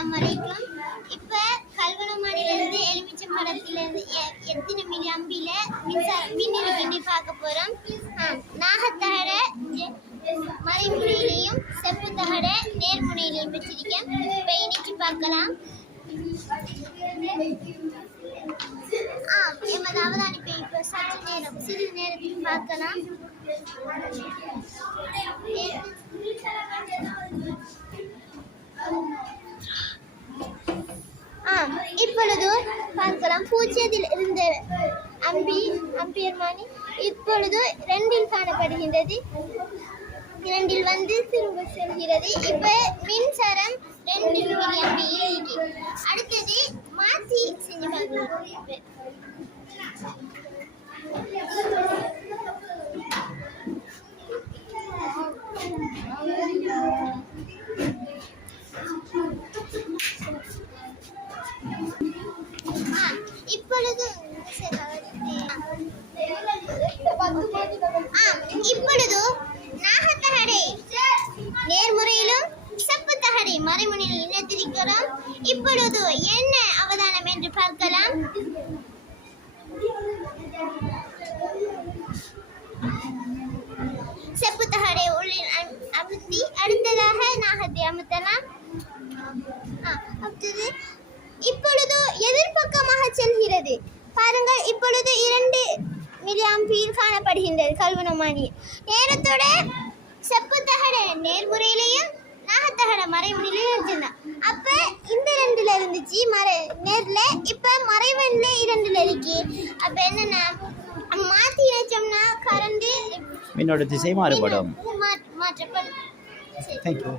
அஸ்லாம் அலைக்கும். இப்ப கல்வனமாடியிலிருந்து எலுமிச்சம் படத்திலிருந்து எ- எத்தனை மில்லி அம்பியில மின்சார மின் இருக்குன்னு பார்க்க போறோம். ஆ, நாகத்தகட மறைமுனையிலையும் செப்பு தகட நேர்முனையிலையும் வச்சிருக்கேன். இப்ப இணைச்சு பார்க்கலாம். ஆ எமது அவதானிப்பை இப்போ சற்று நேரம் சிறிது நேரத்தில் பார்க்கலாம். இப்பொழுது பார்க்கலாம். பூஜ்ஜியத்தில் இருந்த அம்பி அம்பியர்மானி இப்பொழுது ரெண்டில் காணப்படுகின்றது. இரண்டில் வந்து திரும்ப செல்கிறது இப்ப மின்சாரம் ரெண்டு மில்லி அடுத்தது மாத்தி செஞ்சு பார்க்கலாம் இப்பொழுது நாகத்தகடை நேர்முறையிலும் சப்பு தகடை மறைமுனையில் இணைத்திருக்கிறோம். இப்பொழுது என்ன அவதானம் என்று பார்க்கலாம். செப்பு தகடை உள்ளில் அமுத்தி அடுத்ததாக நாகத்தை அமுத்தலாம் ஆ, அடுத்தது இப்பொழுது எதிர்பக்கமாக செல்கிறது பாருங்கள் இப்பொழுது இரண்டு மில்லியாம்பீர் காணப்படுகின்றது. கல்வனமானி நேரத்தோட செப்பு தகட நேர்முறையிலையும் நாகத்தகட மறைமுறையிலையும் வச்சிருந்தான் அப்ப இந்த ரெண்டுல இருந்துச்சு மறை நேர்ல இப்ப மறைவன்ல இரண்டுல இருக்கு. அப்ப என்னன்னா மாத்தி வச்சோம்னா கரண்ட் மின்னோட திசை மாறுபடும். மாற்றப்படும். தேங்க்யூ